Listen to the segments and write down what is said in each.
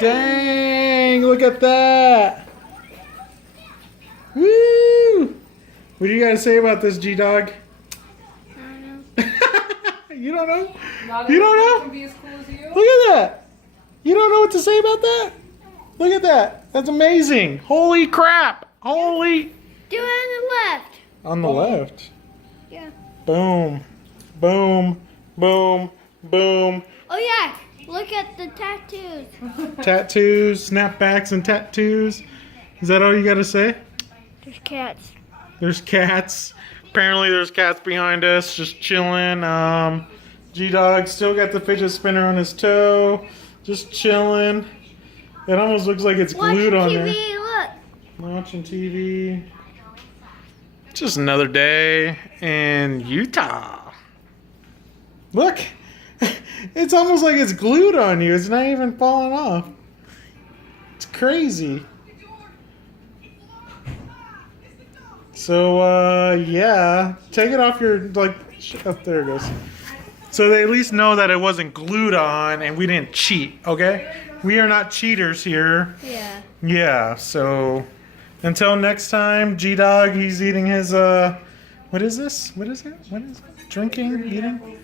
Dang, look at that. Woo! What do you got to say about this, G-Dog? I don't know. You don't know? Not You don't everyone know? can be as cool as you. Look at that. You don't know what to say about that? Look at that. That's amazing. Holy crap. Holy. Do it on the left. On the left. Yeah. Boom. Boom. Boom. Boom. Oh yeah. Look at the tattoos. Tattoos, snapbacks, and tattoos. Is that all you got to say? There's cats. There's cats. Apparently there's cats behind us just chilling. G-Dog still got the fidget spinner on his toe. Just chilling. It almost looks like it's glued on Watching there. TV, look. Watching TV. Just another day in Utah. Look. It's almost like it's glued on you. It's not even falling off. It's crazy. So, yeah. Take it off your, like, oh, there it goes. So they at least know that it wasn't glued on and we didn't cheat, okay? We are not cheaters here. Yeah. Yeah, so until next time, G-Dog, he's eating his, what is this? What is it? What is it? Drinking? Eating?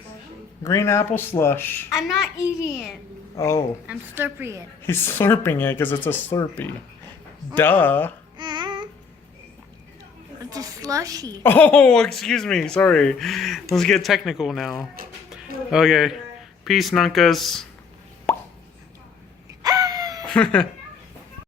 Green apple slush. I'm not eating it. Oh, I'm slurping it. he's slurping it because it's a Slurpee. Duh. It's a slushy. Oh, excuse me. Sorry. Let's get technical now. Okay. Peace, Nunkas.